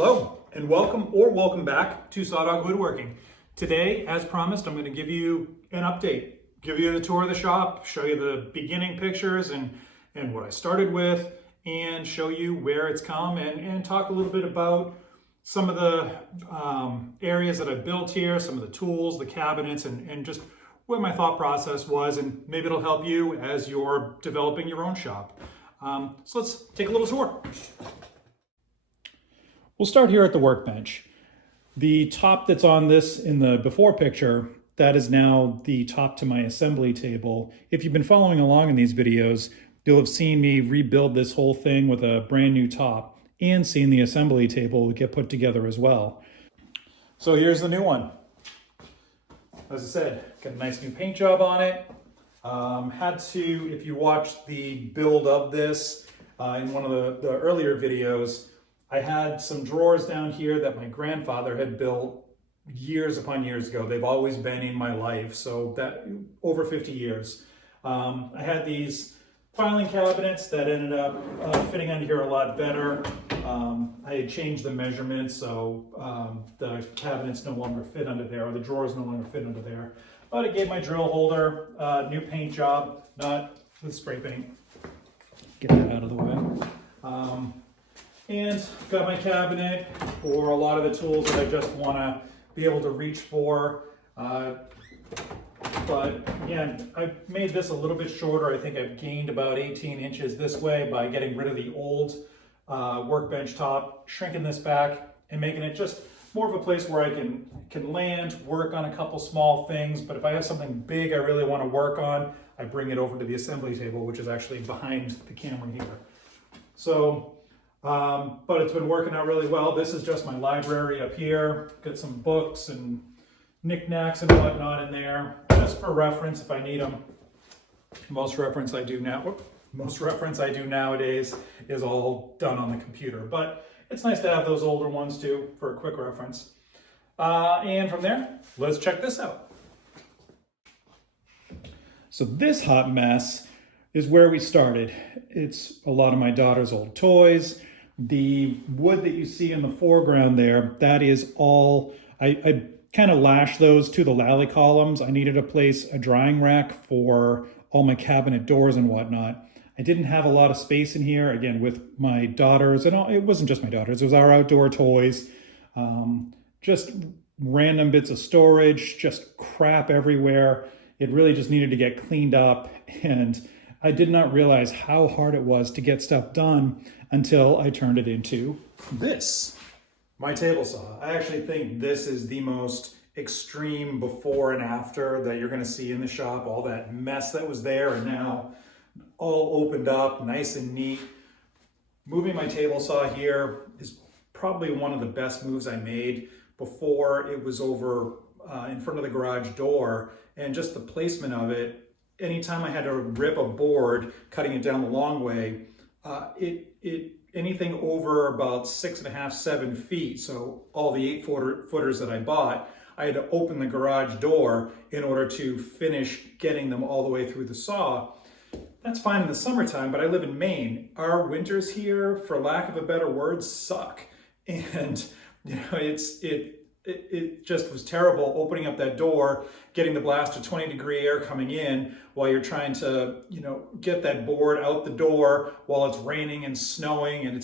Hello and welcome back to Saw Dog Woodworking. Today, as promised, I'm going to give you an update, give you the tour of the shop, show you the beginning pictures and what I started with, and show you where it's come and talk a little bit about some of the areas that I built here, some of the tools, the cabinets, and just what my thought process was, and maybe it'll help you as you're developing your own shop. So let's take a little tour. We'll start here at the workbench. The top that's on this in the before picture, that is now the top to my assembly table. If you've been following along in these videos, you'll have seen me rebuild this whole thing with a brand new top and seen the assembly table get put together as well. So here's the new one. As I said, got a nice new paint job on it. Had to, if you watched the build of this in one of the earlier videos, I had some drawers down here that my grandfather had built years upon years ago. They've always been in my life, so that over 50 years. I had these filing cabinets that ended up fitting under here a lot better. I had changed the measurements, so the cabinets no longer fit under there, or the drawers no longer fit under there. But I gave my drill holder new paint job, not with spray paint. Get that out of the way. And got my cabinet for a lot of the tools that I just want to be able to reach for. But again, I made this a little bit shorter. I think I've gained about 18 inches this way by getting rid of the old workbench top, shrinking this back and making it just more of a place where I can land, work on a couple small things. But if I have something big I really want to work on, I bring it over to the assembly table, which is actually behind the camera here. So, but it's been working out really well. This is just my library up here. Got some books and knickknacks and whatnot in there, just for reference if I need them. Most reference I do nowadays is all done on the computer, but it's nice to have those older ones too for a quick reference. And from there, let's check this out. So this hot mess is where we started. It's a lot of my daughter's old toys. The wood that you see in the foreground there, that is all, I kind of lashed those to the lally columns. I needed to place a drying rack for all my cabinet doors and whatnot. I didn't have a lot of space in here, again, with my daughters, and it wasn't just my daughters, it was our outdoor toys. Just random bits of storage, just crap everywhere. It really just needed to get cleaned up, and I did not realize how hard it was to get stuff done until I turned it into this, my table saw. I actually think this is the most extreme before and after that you're gonna see in the shop. All that mess that was there and now all opened up, nice and neat. Moving my table saw here is probably one of the best moves I made. Before, it was over in front of the garage door, and just the placement of it, anytime I had to rip a board, cutting it down the long way, anything over about 6.5, 7 feet, so all the 8-footers that I bought, I had to open the garage door in order to finish getting them all the way through the saw. That's fine in the summertime, but I live in Maine. Our winters here, for lack of a better word, suck. And you know, it just was terrible opening up that door, getting the blast of 20-degree air coming in while you're trying to, you know, get that board out the door while it's raining and snowing, and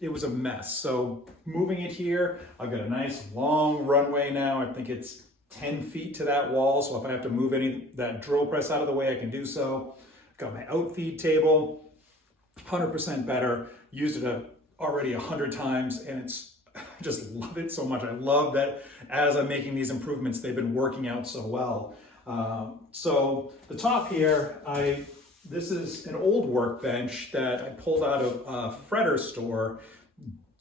it was a mess. So moving it here, I've got a nice long runway now. I think it's 10 feet to that wall, so if I have to move that drill press out of the way, I can do so. Got my outfeed table, 100% better. Used it already 100 times, and I just love it so much. I love that as I'm making these improvements, they've been working out so well. So the top here, this is an old workbench that I pulled out of a fretter store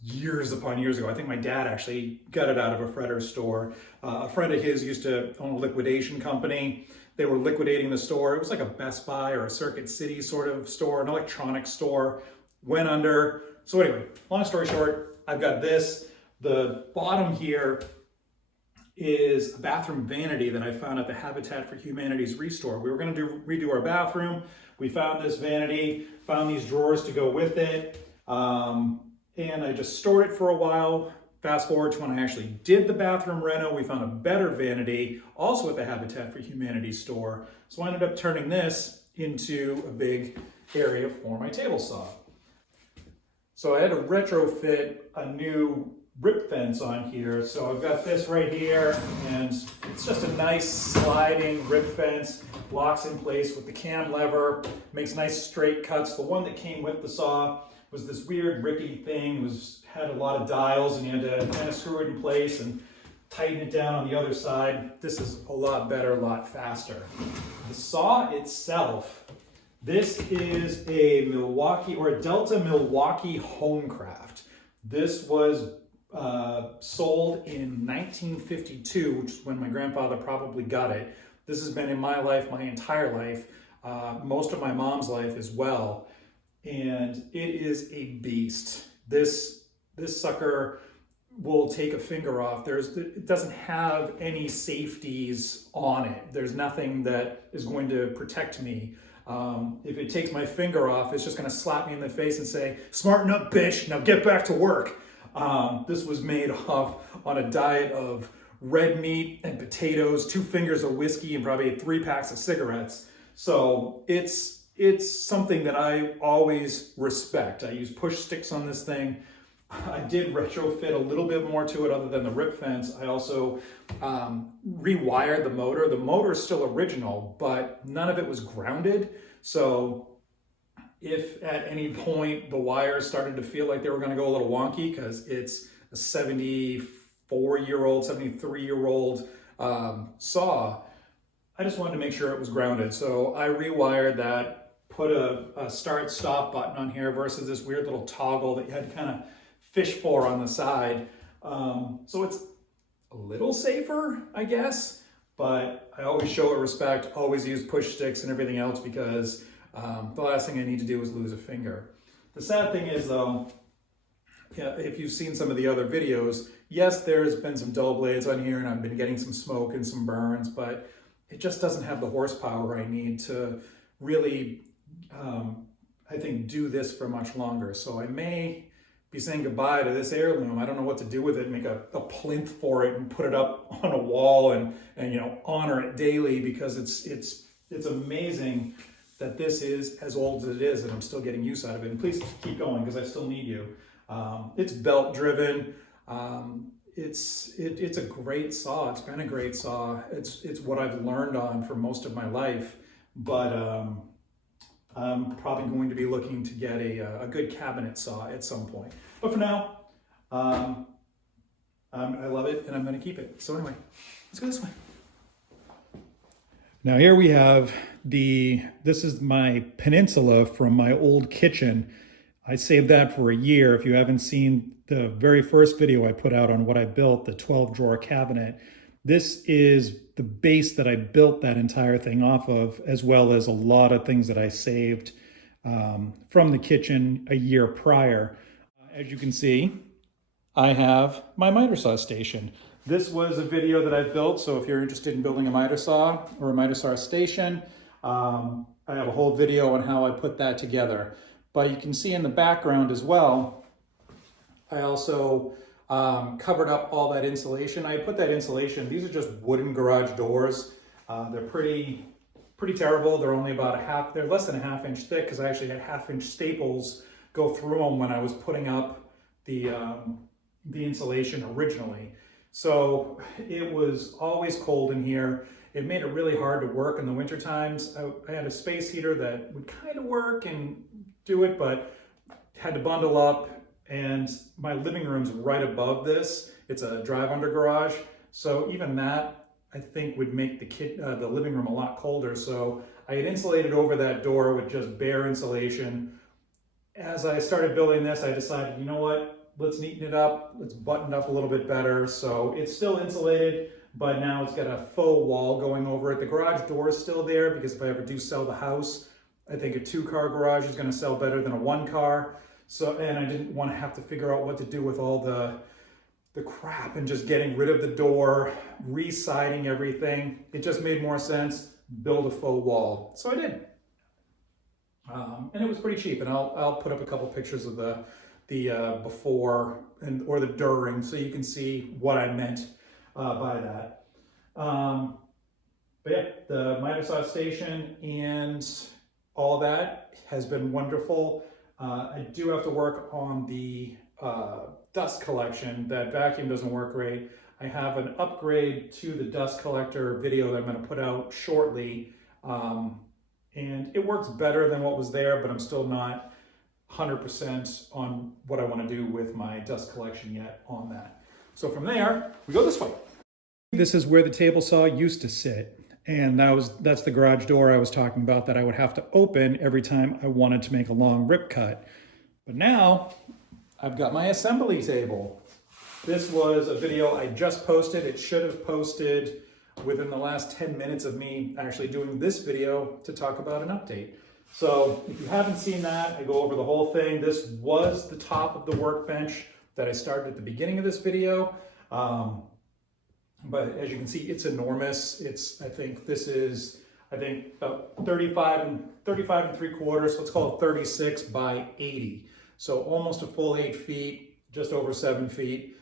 years upon years ago. I think my dad actually got it out of a fretter store. A friend of his used to own a liquidation company. They were liquidating the store. It was like a Best Buy or a Circuit City sort of store, an electronics store. Went under. So anyway, long story short, I've got this. The bottom here is a bathroom vanity that I found at the Habitat for Humanity's Restore. We were going to redo our bathroom. We found this vanity, found these drawers to go with it, and I just stored it for a while. Fast forward to when I actually did the bathroom reno, we found a better vanity, also at the Habitat for Humanity store. So I ended up turning this into a big area for my table saw. So I had to retrofit a new rip fence on here. So I've got this right here, and it's just a nice sliding rip fence, locks in place with the cam lever, makes nice straight cuts. The one that came with the saw was this weird rickety thing, had a lot of dials, and you had to kind of screw it in place and tighten it down on the other side. This is a lot better, a lot faster. The saw itself, this is a Milwaukee or a Delta Milwaukee Homecraft. This was sold in 1952, which is when my grandfather probably got it. This has been in my life, my entire life, most of my mom's life as well. And it is a beast. This sucker will take a finger off. It doesn't have any safeties on it. There's nothing that is going to protect me. If it takes my finger off, it's just gonna slap me in the face and say, "Smarten up, bitch, now get back to work." This was made off on a diet of red meat and potatoes, 2 fingers of whiskey, and probably 3 packs of cigarettes. So it's something that I always respect. I use push sticks on this thing. I did retrofit a little bit more to it other than the rip fence. I also rewired the motor. The motor is still original, but none of it was grounded. So if at any point the wires started to feel like they were going to go a little wonky, because it's a 74-year-old, 73-year-old saw, I just wanted to make sure it was grounded. So I rewired that, put a start-stop button on here versus this weird little toggle that you had to kind of fish for on the side. So it's a little safer, I guess, but I always show it respect, always use push sticks and everything else, because the last thing I need to do is lose a finger. The sad thing is though, if you've seen some of the other videos, yes, there's been some dull blades on here and I've been getting some smoke and some burns, but it just doesn't have the horsepower I need to really, I think, do this for much longer. So I may be saying goodbye to this heirloom. I don't know what to do with it, make a plinth for it and put it up on a wall and honor it daily, because it's amazing that this is as old as it is and I'm still getting use out of it. And please keep going, because I still need you. It's belt driven. It's a great saw. It's been a great saw. It's what I've learned on for most of my life, but I'm probably going to be looking to get a good cabinet saw at some point. But for now, I love it and I'm going to keep it. So anyway, let's go this way. Now here we have this is my peninsula from my old kitchen. I saved that for a year. If you haven't seen the very first video I put out on what I built, the 12-drawer cabinet, this is the base that I built that entire thing off of, as well as a lot of things that I saved from the kitchen a year prior. As you can see, I have my miter saw station. This was a video that I built, so if you're interested in building a miter saw or a miter saw station, I have a whole video on how I put that together. But you can see in the background as well, I also covered up all that insulation. I put that insulation, these are just wooden garage doors. They're pretty terrible. They're only about they're less than a ½ inch thick, because I actually had ½ inch staples go through them when I was putting up the insulation originally. So it was always cold in here. It made it really hard to work in the winter times. I had a space heater that would kind of work and do it, but had to bundle up, and my living room's right above this. It's a drive-under garage, so even that, I think, would make the living room a lot colder. So I had insulated over that door with just bare insulation. As I started building this, I decided, you know what? Let's neaten it up. Let's button it up a little bit better. So it's still insulated, but now it's got a faux wall going over it. The garage door is still there, because if I ever do sell the house, I think a 2-car garage is going to sell better than a 1-car. So, and I didn't want to have to figure out what to do with all the crap and just getting rid of the door, re-siding everything. It just made more sense, build a faux wall. So I did. And it was pretty cheap. And I'll put up a couple pictures of the the before or the during, so you can see what I meant by that. But yeah, the miter saw station and all that has been wonderful. I do have to work on the dust collection. That vacuum doesn't work great. I have an upgrade to the dust collector video that I'm going to put out shortly. And it works better than what was there, but I'm still not 100% on what I want to do with my dust collection yet on that. So from there, we go this way. This is where the table saw used to sit. And that's the garage door I was talking about that I would have to open every time I wanted to make a long rip cut. But now I've got my assembly table. This was a video I just posted. It should have posted within the last 10 minutes of me actually doing this video to talk about an update. So if you haven't seen that, I go over the whole thing. This was the top of the workbench that I started at the beginning of this video. But as you can see, it's enormous. I think this is about 35 and 3/4, so let's call it 36 by 80. So almost a full 8 feet, just over 7 feet.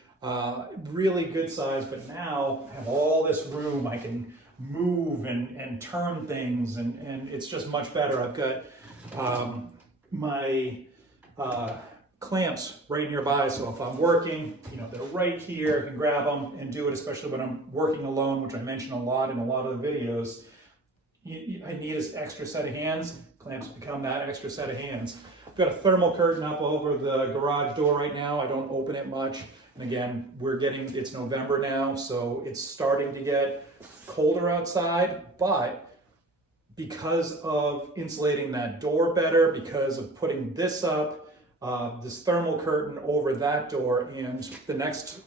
Really good size, but now I have all this room. I can move and turn things, and it's just much better. I've got my clamps right nearby, so if I'm working, they're right here. I can grab them and do it, especially when I'm working alone, which I mention a lot in a lot of the videos. I need an extra set of hands. Clamps become that extra set of hands. I've got a thermal curtain up over the garage door right now. I don't open it much. And again, it's November now, so it's starting to get colder outside, but because of insulating that door better, because of putting this up, this thermal curtain over that door, and the next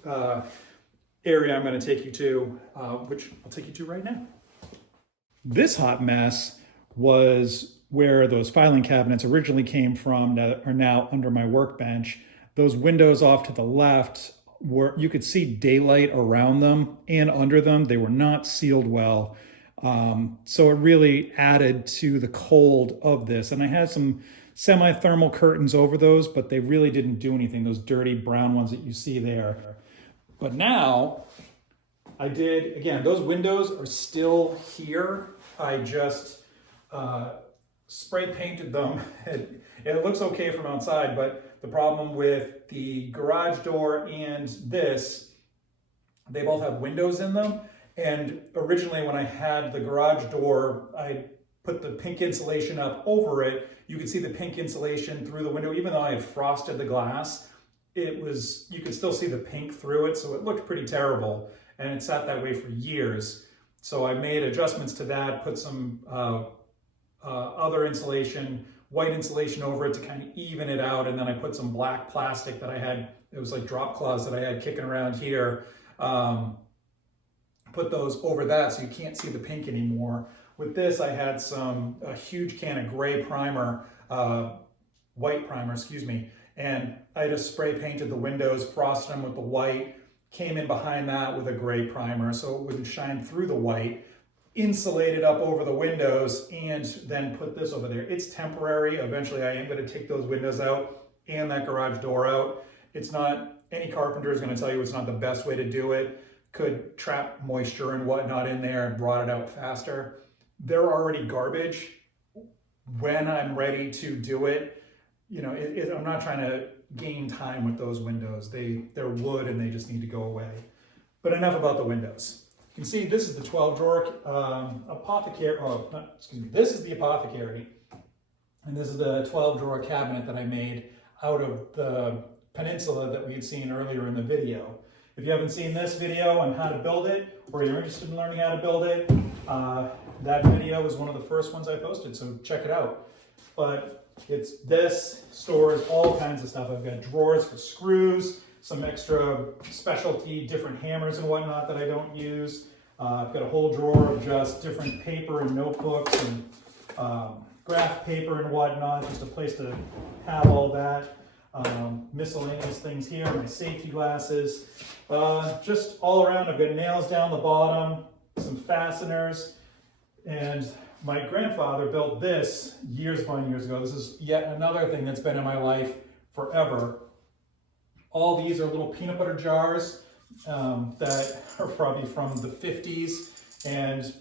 area I'm going to take you to, which I'll take you to right now. This hot mess was where those filing cabinets originally came from that are now under my workbench. Those windows off to the left, you could see daylight around them and under them. They were not sealed well. So it really added to the cold of this. And I had some semi-thermal curtains over those, but they really didn't do anything, those dirty brown ones that you see there. But now, again, those windows are still here. I just spray painted them. It looks okay from outside, but the problem with the garage door and this, they both have windows in them. And originally when I had the garage door, I put the pink insulation up over it. You could see the pink insulation through the window. Even though I had frosted the glass, you could still see the pink through it. So it looked pretty terrible. And it sat that way for years. So I made adjustments to that, put some other insulation, white insulation over it to kind of even it out. And then I put some black plastic that I had, it was like drop cloths that I had kicking around here. Put those over that so you can't see the pink anymore. With this, I had a huge can of gray primer, white primer, excuse me, and I just spray painted the windows, frosted them with the white, came in behind that with a gray primer so it wouldn't shine through the white, insulated up over the windows, and then put this over there. It's temporary. Eventually, I am going to take those windows out and that garage door out. It's not, any carpenter is going to tell you it's not the best way to do it. Could trap moisture and whatnot in there and rot it out faster. They're already garbage. When I'm ready to do it, I'm not trying to gain time with those windows. They're wood and they just need to go away. But enough about the windows. You can see this is the 12 drawer Apothecary, this is the Apothecary. And this is the 12 drawer cabinet that I made out of the peninsula that we had seen earlier in the video. If you haven't seen this video on how to build it, or you're interested in learning how to build it, that video was one of the first ones I posted, so check it out. But this stores all kinds of stuff. I've got drawers for screws, some extra specialty, different hammers and whatnot that I don't use. I've got a whole drawer of just different paper and notebooks and graph paper and whatnot, just a place to have all that. Miscellaneous things here, my safety glasses. Just all around, I've got nails down the bottom, some fasteners, and my grandfather built this years upon years ago. This is yet another thing that's been in my life forever. All these are little peanut butter jars that are probably from the 50s. And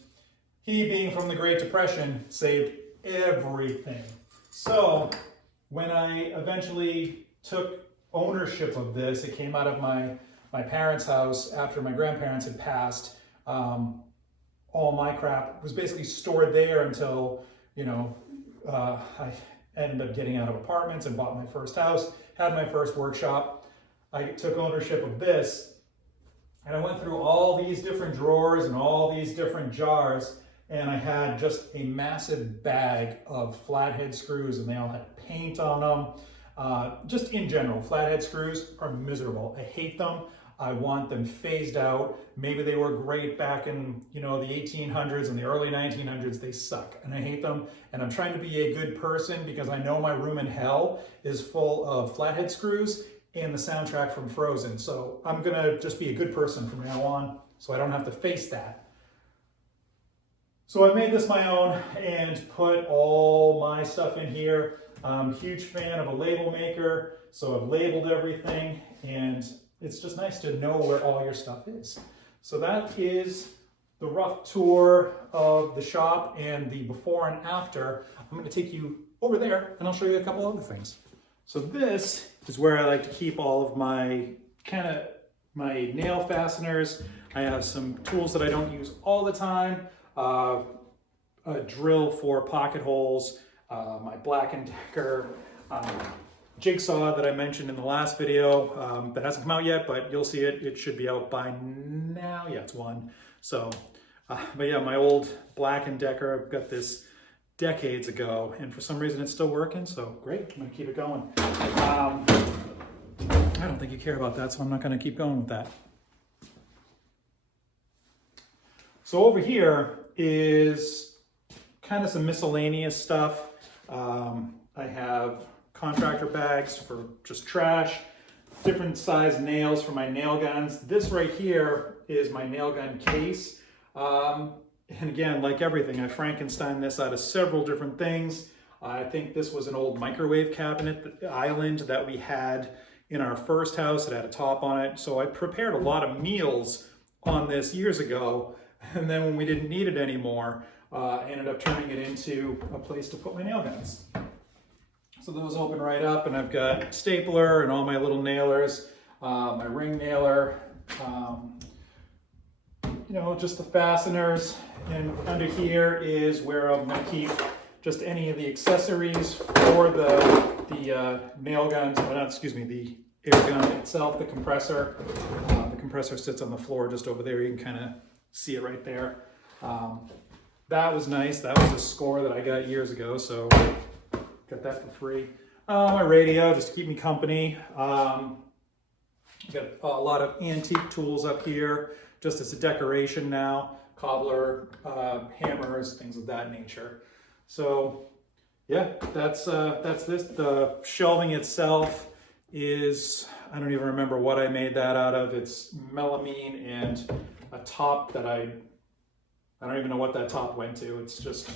he, being from the Great Depression, saved everything. So when I eventually took ownership of this, it came out of my parents' house after my grandparents had passed. All my crap was basically stored there until, you know, I ended up getting out of apartments and bought my first house, had my first workshop. I took ownership of this, and I went through all these different drawers and all these different jars, and I had just a massive bag of flathead screws, and they all had paint on them. Just in general, flathead screws are miserable. I hate them. I want them phased out. Maybe they were great back in, you know, the 1800s and the early 1900s. They suck, and I hate them. And I'm trying to be a good person because I know my room in hell is full of flathead screws and the soundtrack from Frozen. So I'm gonna just be a good person from now on, so I don't have to face that. So I made this my own and put all my stuff in here. I'm a huge fan of a label maker, so I've labeled everything, and it's just nice to know where all your stuff is. So that is the rough tour of the shop and the before and after. I'm going to take you over there and I'll show you a couple other things. So this is where I like to keep all of my my nail fasteners. I have some tools that I don't use all the time. A drill for pocket holes, my Black & Decker, jigsaw that I mentioned in the last video that hasn't come out yet, but you'll see it. It should be out by now. Yeah, it's one. So, but yeah, my old Black & Decker, I've got this decades ago, and for some reason it's still working, so great, I'm gonna keep it going. I don't think you care about that, so I'm not gonna keep going with that. So over here is kind of some miscellaneous stuff. I have contractor bags for just trash, different size nails for my nail guns. This right here is my nail gun case. And again, like everything, I Frankensteined this out of several different things. I think this was an old microwave cabinet island that we had in our first house. It had a top on it. So I prepared a lot of meals on this years ago. And then when we didn't need it anymore, I ended up turning it into a place to put my nail guns. So those open right up, and I've got stapler and all my little nailers, my ring nailer, you know, just the fasteners. And under here is where I'm going to keep just any of the accessories for the nail guns, the air gun itself, the compressor. The compressor sits on the floor just over there. You can kind of see it right there. That was nice. That was a score that I got years ago, so got that for free. My radio, just to keep me company. Got a lot of antique tools up here, just as a decoration now. Cobbler, hammers, things of that nature. So yeah, that's this. The shelving itself is, I don't even remember what I made that out of. It's melamine and a top that I don't even know what that top went to. It's just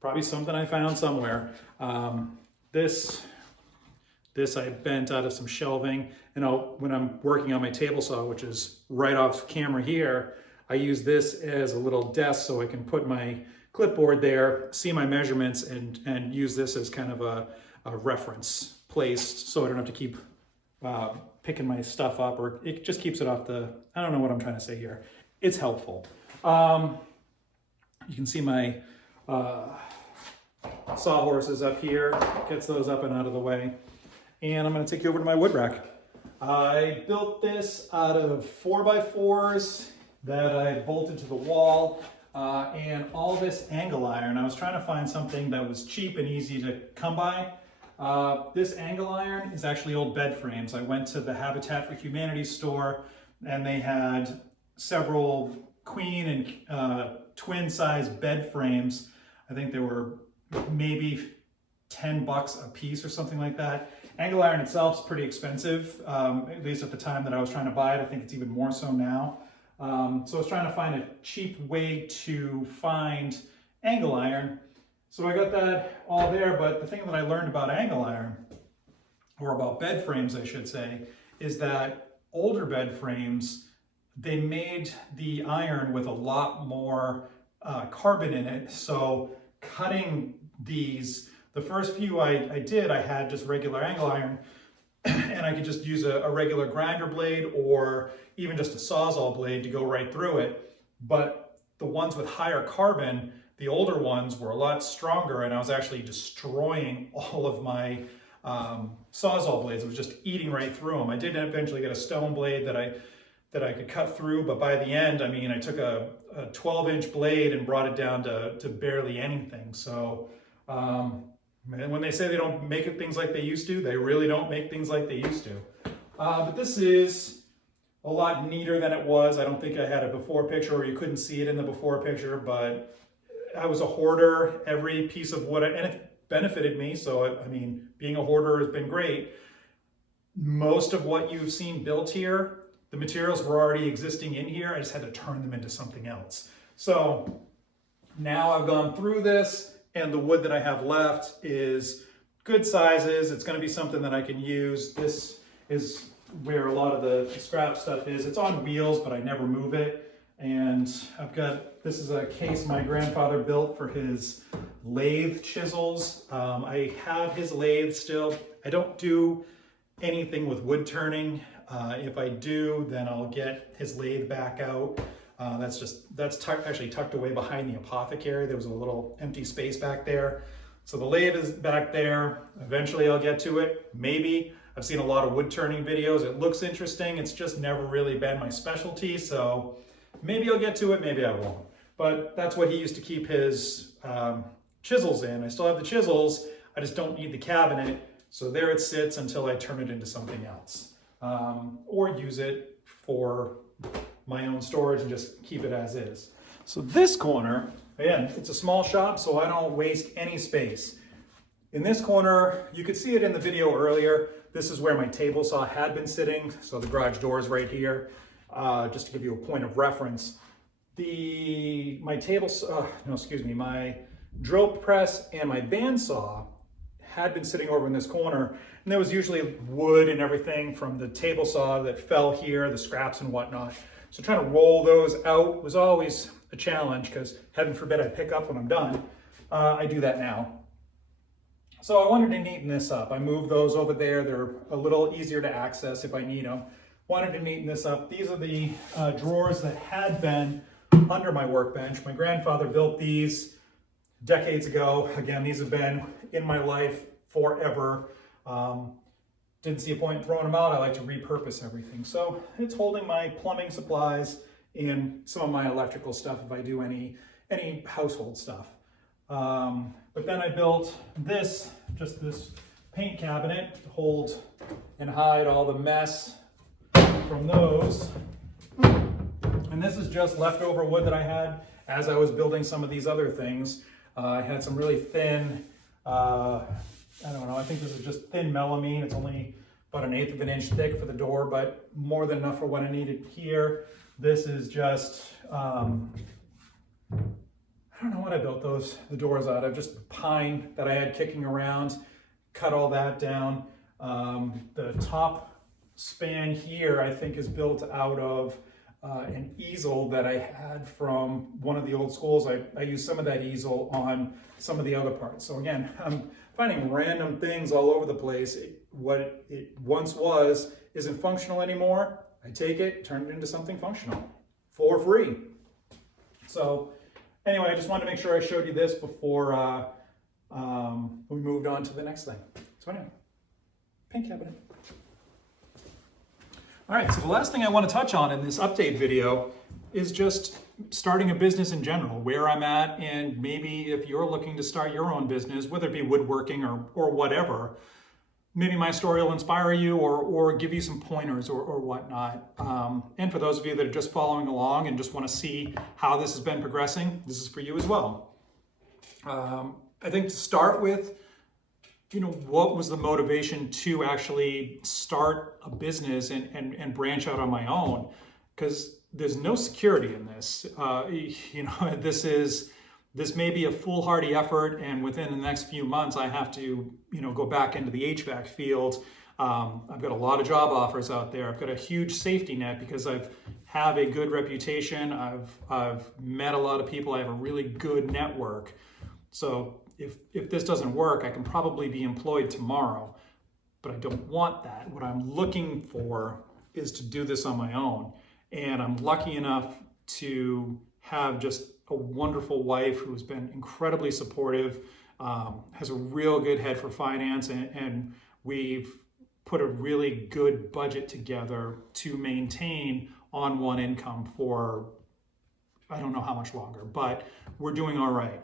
probably something I found somewhere. This I bent out of some shelving, and when I'm working on my table saw, which is right off camera here, I use this as a little desk so I can put my clipboard there, see my measurements, and use this as kind of a reference place so I don't have to keep picking my stuff up, or it just keeps it off the, I don't know what I'm trying to say here. It's helpful. You can see my sawhorses up here, gets those up and out of the way. And I'm going to take you over to my wood rack. I built this out of 4x4s that I bolted to the wall, and all this angle iron. I was trying to find something that was cheap and easy to come by. This angle iron is actually old bed frames. I went to the Habitat for Humanity store, and they had several queen and twin size bed frames. I think they were maybe $10 a piece or something like that. Angle iron itself is pretty expensive, at least at the time that I was trying to buy it. I think it's even more so now. So I was trying to find a cheap way to find angle iron. So I got that all there, but the thing that I learned about angle iron, or about bed frames I should say, is that older bed frames, they made the iron with a lot more carbon in it. So cutting these, the first few I did, I had just regular angle iron, and I could just use a regular grinder blade or even just a Sawzall blade to go right through it. But the ones with higher carbon, the older ones, were a lot stronger, and I was actually destroying all of my Sawzall blades. It was just eating right through them. I did eventually get a stone blade that I could cut through, but by the end, I mean, I took a 12-inch blade and brought it down to barely anything. So, and when they say they don't make things like they used to, they really don't make things like they used to. But this is a lot neater than it was. I don't think I had a before picture, or you couldn't see it in the before picture, but I was a hoarder. Every piece of wood, and it benefited me. So, I mean, being a hoarder has been great. Most of what you've seen built here, the materials were already existing in here. I just had to turn them into something else. So now I've gone through this, and the wood that I have left is good sizes. It's going to be something that I can use. This is where a lot of the scrap stuff is. It's on wheels, but I never move it. And I've got, this is a case my grandfather built for his lathe chisels. I have his lathe still. I don't do anything with wood turning. If I do, then I'll get his lathe back out. That's actually tucked away behind the Apothecary. There was a little empty space back there. So the lathe is back there. Eventually I'll get to it, maybe. I've seen a lot of wood turning videos. It looks interesting. It's just never really been my specialty. So maybe I'll get to it, maybe I won't. But that's what he used to keep his chisels in. I still have the chisels. I just don't need the cabinet. So there it sits until I turn it into something else. Or use it for my own storage and just keep it as is. So this corner, again, it's a small shop, so I don't waste any space. In this corner, you could see it in the video earlier. This is where my table saw had been sitting. So the garage door is right here. Just to give you a point of reference, my drill press and my bandsaw had been sitting over in this corner, and there was usually wood and everything from the table saw that fell here, the scraps and whatnot. So trying to roll those out was always a challenge, because heaven forbid I pick up when I'm done. I do that now. So I wanted to neaten this up. I moved those over there. They're a little easier to access if I need them. Wanted to neaten this up. These are the drawers that had been under my workbench. My grandfather built these decades ago. Again, these have been in my life forever. Didn't see a point in throwing them out. I like to repurpose everything. So it's holding my plumbing supplies and some of my electrical stuff if I do any household stuff. But then I built this paint cabinet to hold and hide all the mess from those. And this is just leftover wood that I had as I was building some of these other things. I had some really thin, I don't know, I think this is just thin melamine. It's only about 1/8 of an inch thick for the door, but more than enough for what I needed here. This is just, I don't know what I built the doors out of, just pine that I had kicking around, cut all that down. The top span here, I think, is built out of an easel that I had from one of the old schools. I used some of that easel on some of the other parts. So again, I'm finding random things all over the place. What it once was isn't functional anymore. I take it, turn it into something functional for free. So anyway, I just wanted to make sure I showed you this before we moved on to the next thing. So anyway, paint cabinet. All right, so the last thing I want to touch on in this update video is just starting a business in general, where I'm at, and maybe if you're looking to start your own business, whether it be woodworking or whatever, maybe my story will inspire you or give you some pointers or whatnot. And for those of you that are just following along and just want to see how this has been progressing, this is for you as well. I think to start with, what was the motivation to actually start a business and branch out on my own? Because there's no security in this. This may be a foolhardy effort, and within the next few months, I have to, go back into the HVAC field. I've got a lot of job offers out there. I've got a huge safety net because have a good reputation. I've met a lot of people. I have a really good network. So if this doesn't work, I can probably be employed tomorrow, but I don't want that. What I'm looking for is to do this on my own. And I'm lucky enough to have just a wonderful wife who's been incredibly supportive, has a real good head for finance, and we've put a really good budget together to maintain on one income for, I don't know how much longer, but we're doing all right.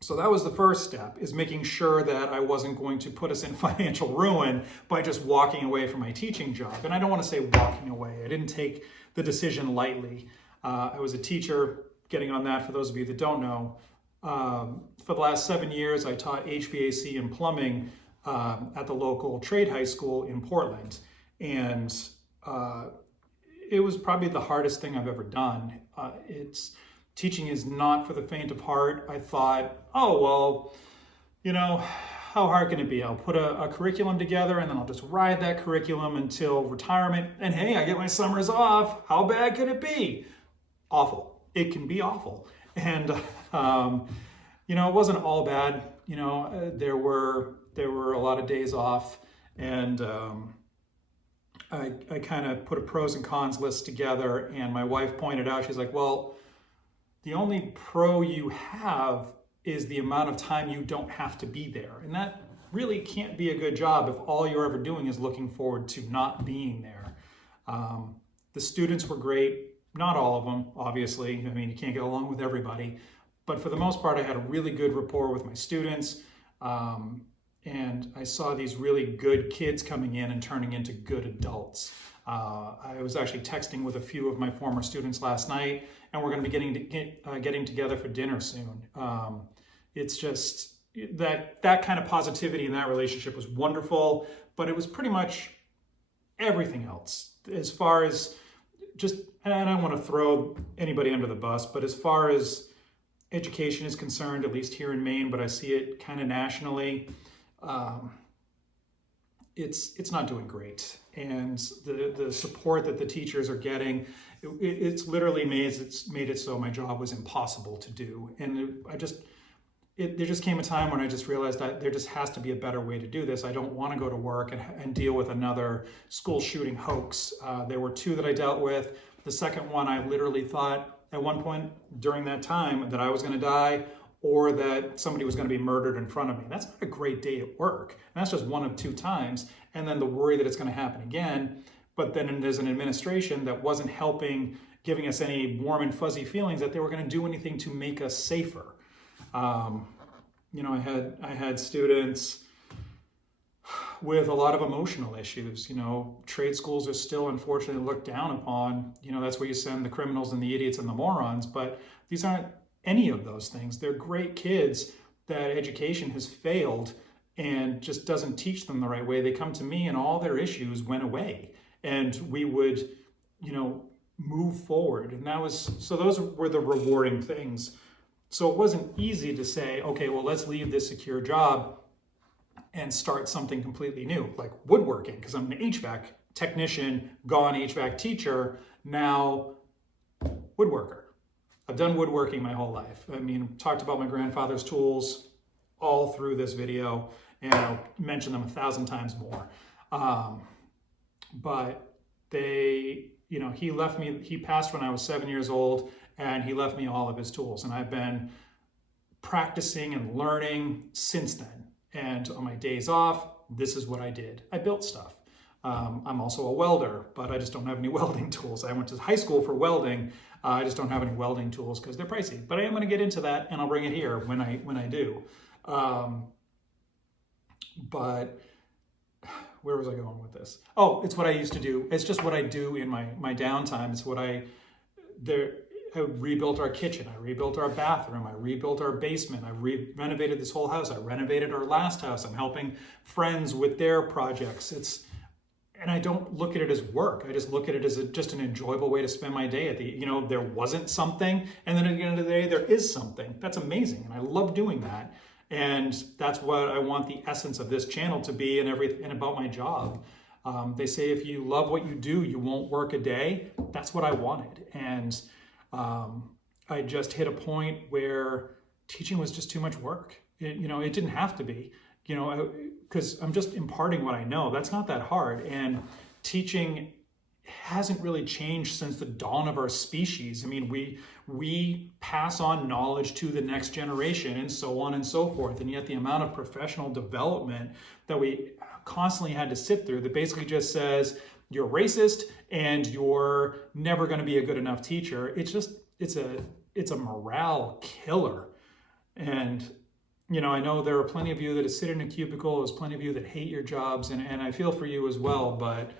So that was the first step, is making sure that I wasn't going to put us in financial ruin by just walking away from my teaching job. And I don't want to say walking away. I didn't take the decision lightly. I was a teacher, getting on that for those of you that don't know. For the last 7 years, I taught HVAC and plumbing at the local trade high school in Portland. And it was probably the hardest thing I've ever done. Teaching is not for the faint of heart. I thought, oh, well, you know, how hard can it be? I'll put a curriculum together and then I'll just ride that curriculum until retirement. And hey, I get my summers off. How bad could it be? Awful. It can be awful. And, you know, it wasn't all bad. You know, there were a lot of days off, and I kind of put a pros and cons list together, and my wife pointed out, she's like, well, the only pro you have is the amount of time you don't have to be there. And that really can't be a good job if all you're ever doing is looking forward to not being there. The students were great. Not all of them, obviously. I mean, you can't get along with everybody. But for the most part, I had a really good rapport with my students. And I saw these really good kids coming in and turning into good adults. I was actually texting with a few of my former students last night, and we're going to be getting together for dinner soon. It's just that kind of positivity in that relationship was wonderful, but it was pretty much everything else. As far as just, and I don't want to throw anybody under the bus, but as far as education is concerned, at least here in Maine, but I see it kind of nationally, it's not doing great. And the support that the teachers are getting, it's literally made it so my job was impossible to do. And there just came a time when I just realized that there just has to be a better way to do this. I don't want to go to work and deal with another school shooting hoax. There were 2 that I dealt with. The second one, I literally thought at one point during that time that I was going to die, or that somebody was going to be murdered in front of me. That's not a great day at work. And that's just 1 of 2 times. And then the worry that it's going to happen again. But then there's an administration that wasn't helping, giving us any warm and fuzzy feelings that they were going to do anything to make us safer. You know, I had students with a lot of emotional issues. You know, trade schools are still unfortunately looked down upon. You know, that's where you send the criminals and the idiots and the morons. But these aren't any of those things. They're great kids that education has failed and just doesn't teach them the right way. They come to me and all their issues went away, and we would, you know, move forward. And those were the rewarding things. So it wasn't easy to say, okay, well, let's leave this secure job and start something completely new, like woodworking, because I'm an HVAC technician, gone HVAC teacher, now woodworker. I've done woodworking my whole life. I mean, talked about my grandfather's tools all through this video, and I'll mention them 1,000 times more. But you know, he passed when I was 7 years old, and he left me all of his tools. And I've been practicing and learning since then. And on my days off, this is what I did. I built stuff. I'm also a welder, but I just don't have any welding tools. I went to high school for welding. I just don't have any welding tools because they're pricey. But I am going to get into that, and I'll bring it here when I do. But where was I going with this? Oh, it's what I used to do. It's just what I do in my downtime. It's what I rebuilt our kitchen. I rebuilt our bathroom. I rebuilt our basement. I renovated this whole house. I renovated our last house. I'm helping friends with their projects. And I don't look at it as work. I just look at it as just an enjoyable way to spend my day. There wasn't something, and then at the end of the day, there is something. That's amazing, and I love doing that. And that's what I want the essence of this channel to be, and about my job. They say if you love what you do, you won't work a day. That's what I wanted. And I just hit a point where teaching was just too much work. It didn't have to be, because I'm just imparting what I know. That's not that hard. And teaching hasn't really changed since the dawn of our species. I mean, we pass on knowledge to the next generation and so on and so forth. And yet the amount of professional development that we constantly had to sit through that basically just says you're racist and you're never going to be a good enough teacher. It's a morale killer. And I know there are plenty of you that sit in a cubicle. There's plenty of you that hate your jobs, and I feel for you as well. But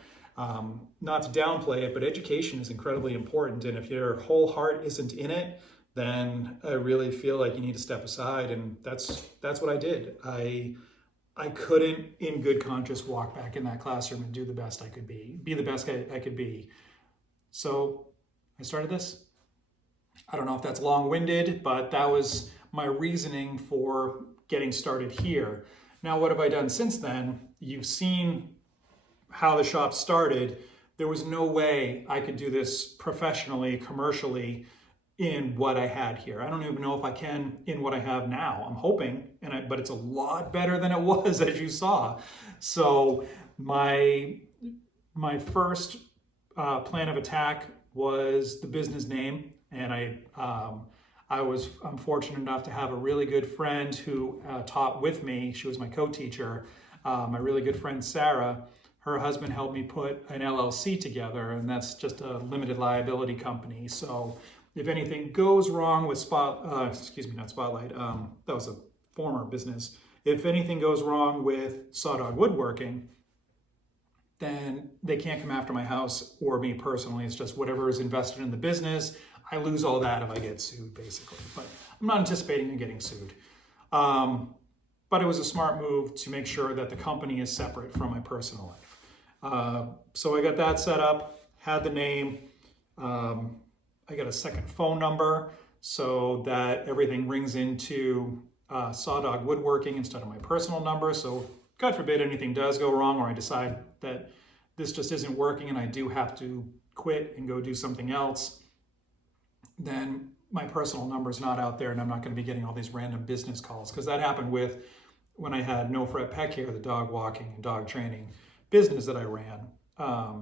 not to downplay it, but education is incredibly important. And if your whole heart isn't in it, then I really feel like you need to step aside. And that's what I did. I couldn't, in good conscience, walk back in that classroom and do the best I could be the best I could be. So I started this. I don't know if that's long-winded, but that was my reasoning for getting started here. Now, what have I done since then? You've seen how the shop started. There was no way I could do this professionally, commercially, in what I had here. I don't even know if I can in what I have now. I'm hoping, but it's a lot better than it was, as you saw. So my first plan of attack was the business name, and I'm fortunate enough to have a really good friend who taught with me. She was my co-teacher. My really good friend Sarah. Her husband helped me put an LLC together, and that's just a limited liability company. So if anything goes wrong with not Spotlight, that was a former business. If anything goes wrong with Saw Dog Woodworking, then they can't come after my house or me personally. It's just whatever is invested in the business. I lose all that if I get sued, basically. But I'm not anticipating in getting sued. But it was a smart move to make sure that the company is separate from my personal life. So I got that set up, had the name. I got a second phone number so that everything rings into Saw Dog Woodworking instead of my personal number. So God forbid anything does go wrong, or I decide that this just isn't working and I do have to quit and go do something else, then my personal number is not out there, and I'm not going to be getting all these random business calls, because that happened when I had No Fret Pet Care, the dog walking and dog training business that I ran. I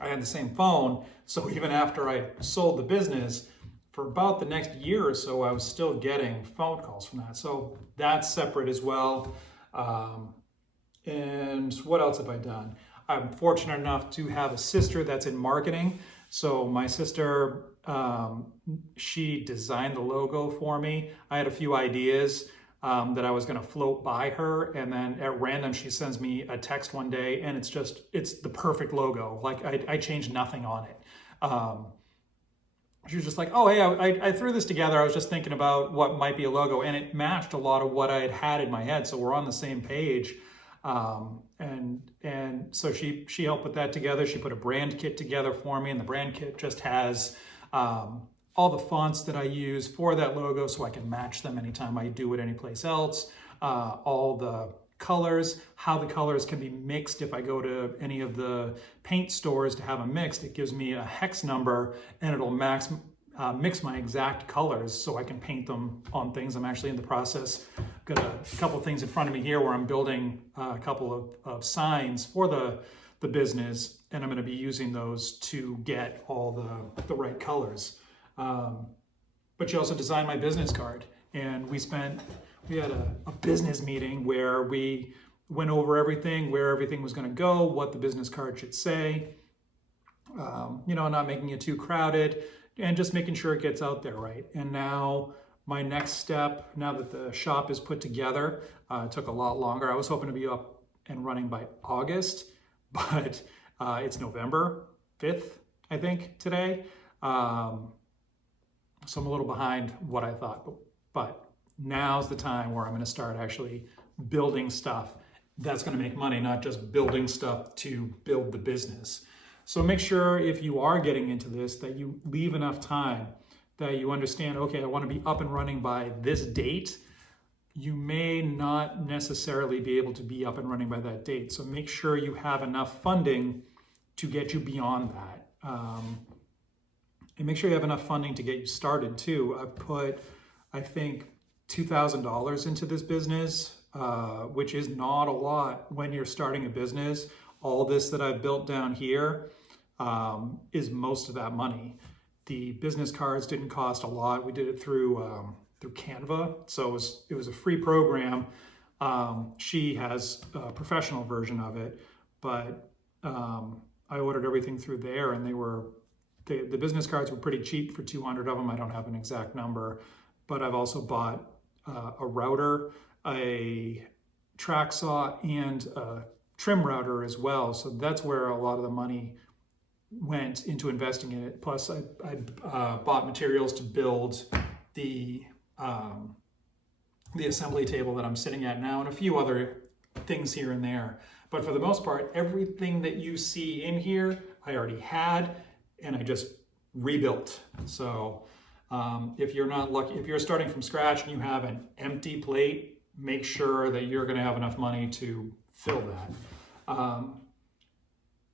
had the same phone, so even after I sold the business, for about the next year or so, I was still getting phone calls from that. So that's separate as well. And what else have I done? I'm fortunate enough to have a sister that's in marketing. So my sister, she designed the logo for me. I had a few ideas that I was going to float by her, and then at random she sends me a text one day, and it's the perfect logo. Like I changed nothing on it. She was just like, oh, hey, I threw this together. I was just thinking about what might be a logo, and it matched a lot of what I had in my head. So we're on the same page. And so she helped put that together. She put a brand kit together for me, and the brand kit just has all the fonts that I use for that logo, so I can match them anytime I do it anyplace else. All the colors, how the colors can be mixed. If I go to any of the paint stores to have them mixed, it gives me a hex number, and it'll mix my exact colors so I can paint them on things. I'm actually in the process. Got a couple of things in front of me here where I'm building a couple of signs for the business, and I'm going to be using those to get all the right colors. But she also designed my business card, and we had a business meeting where we went over everything, where everything was going to go, what the business card should say, not making it too crowded, and just making sure it gets out there right. And now my next step, now that the shop is put together, took a lot longer. I was hoping to be up and running by August, but it's November 5th, I think, today. So I'm a little behind what I thought, but now's the time where I'm going to start actually building stuff that's going to make money, not just building stuff to build the business. So make sure if you are getting into this that you leave enough time, that you understand, okay, I want to be up and running by this date. you may not necessarily be able to be up and running by that date. So make sure you have enough funding to get you beyond that. And make sure you have enough funding to get you started too. I've put, I think, $2,000 into this business, which is not a lot when you're starting a business. All this that I've built down here is most of that money. The business cards didn't cost a lot. We did it through Canva, so it was a free program. She has a professional version of it, but I ordered everything through there, and the business cards were pretty cheap for 200 of them. I don't have an exact number, but I've also bought a router, a track saw, and a trim router as well. So that's where a lot of the money went into investing in it. Plus, I bought materials to build the assembly table that I'm sitting at now, and a few other things here and there. But for the most part, everything that you see in here, I already had, and I just rebuilt. So if you're not lucky, if you're starting from scratch and you have an empty plate, make sure that you're going to have enough money to fill that.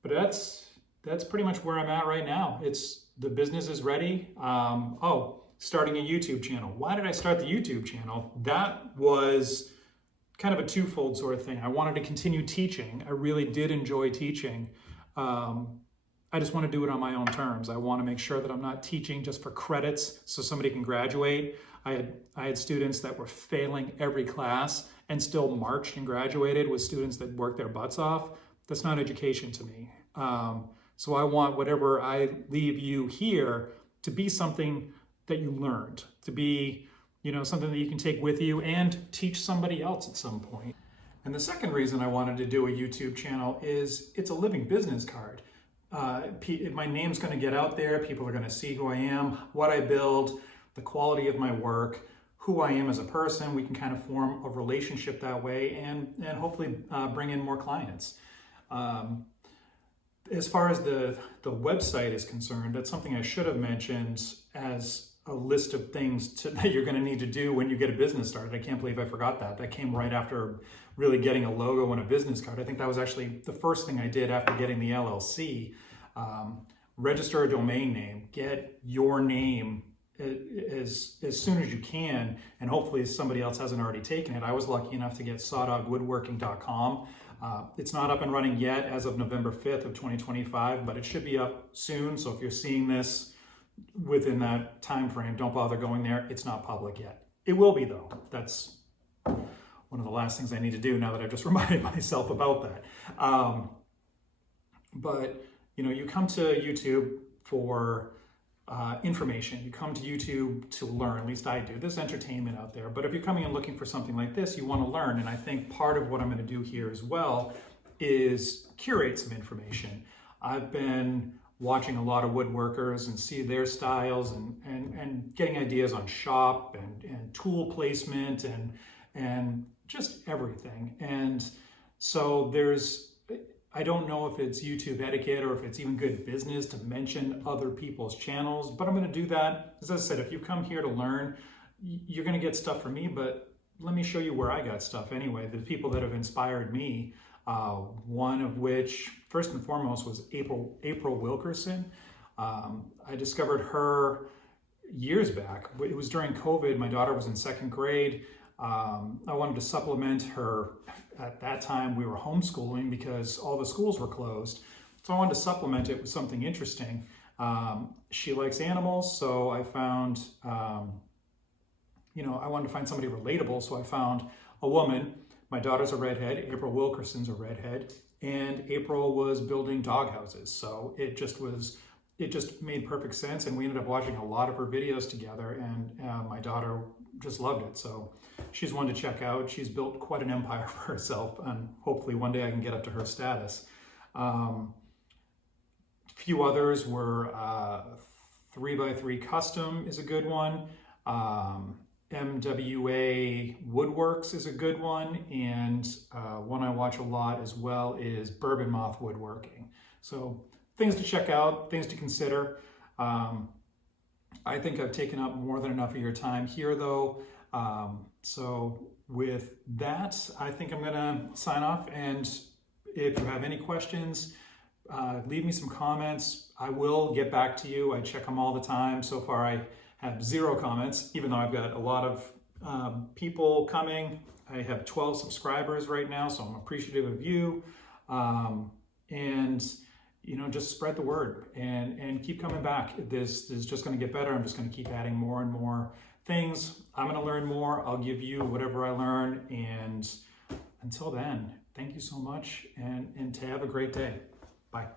But that's pretty much where I'm at right now. The business is ready. Starting a YouTube channel. Why did I start the YouTube channel? That was kind of a twofold sort of thing. I wanted to continue teaching. I really did enjoy teaching. I just want to do it on my own terms. I want to make sure that I'm not teaching just for credits so somebody can graduate. I had students that were failing every class and still marched and graduated with students that worked their butts off. That's not education to me. So I want whatever I leave you here to be something that you learned, to be, something that you can take with you and teach somebody else at some point. And the second reason I wanted to do a YouTube channel is it's a living business card. My name's going to get out there. People are going to see who I am, what I build, the quality of my work, who I am as a person. We can kind of form a relationship that way and hopefully bring in more clients. As far as the website is concerned, that's something I should have mentioned as a list of things that you're going to need to do when you get a business started. I can't believe I forgot that. That came right after really getting a logo and a business card. I think that was actually the first thing I did after getting the LLC. Register a domain name. Get your name as soon as you can, and hopefully somebody else hasn't already taken it. I was lucky enough to get sawdogwoodworking.com. It's not up and running yet as of November 5th of 2025, but it should be up soon. So if you're seeing this within that time frame, don't bother going there. It's not public yet. It will be though. That's one of the last things I need to do now that I've just reminded myself about that. But you come to YouTube for information. You come to YouTube to learn. At least I do. There's entertainment out there. But if you're coming and looking for something like this, you want to learn. And I think part of what I'm going to do here as well is curate some information. I've been watching a lot of woodworkers and see their styles and getting ideas on shop and tool placement and just everything. And so I don't know if it's YouTube etiquette or if it's even good business to mention other people's channels, but I'm going to do that. As I said, if you come here to learn, you're going to get stuff from me, but let me show you where I got stuff anyway. The people that have inspired me, one of which, first and foremost, was April Wilkerson. I discovered her years back. It was during COVID. My daughter was in second grade. I wanted to supplement her. At that time, we were homeschooling because all the schools were closed. So I wanted to supplement it with something interesting. She likes animals, so I found, I wanted to find somebody relatable. So I found a woman. My daughter's a redhead. April Wilkerson's a redhead. And April was building dog houses. So it just made perfect sense. And we ended up watching a lot of her videos together. And my daughter just loved it. So she's one to check out. She's built quite an empire for herself, and hopefully one day I can get up to her status. A few others were 3x3 Custom is a good one. MWA Woodworks is a good one. And one I watch a lot as well is Bourbon Moth Woodworking. So things to check out, things to consider. I think I've taken up more than enough of your time here though. So with that, I think I'm gonna sign off, and if you have any questions, leave me some comments. I will get back to you. I check them all the time. So far I have 0 comments, even though I've got a lot of people coming. I have 12 subscribers right now, so I'm appreciative of you. And you know, just spread the word and keep coming back. This is just going to get better. I'm just going to keep adding more and more things. I'm going to learn more. I'll give you whatever I learn. And until then, thank you so much, and to have a great day. Bye.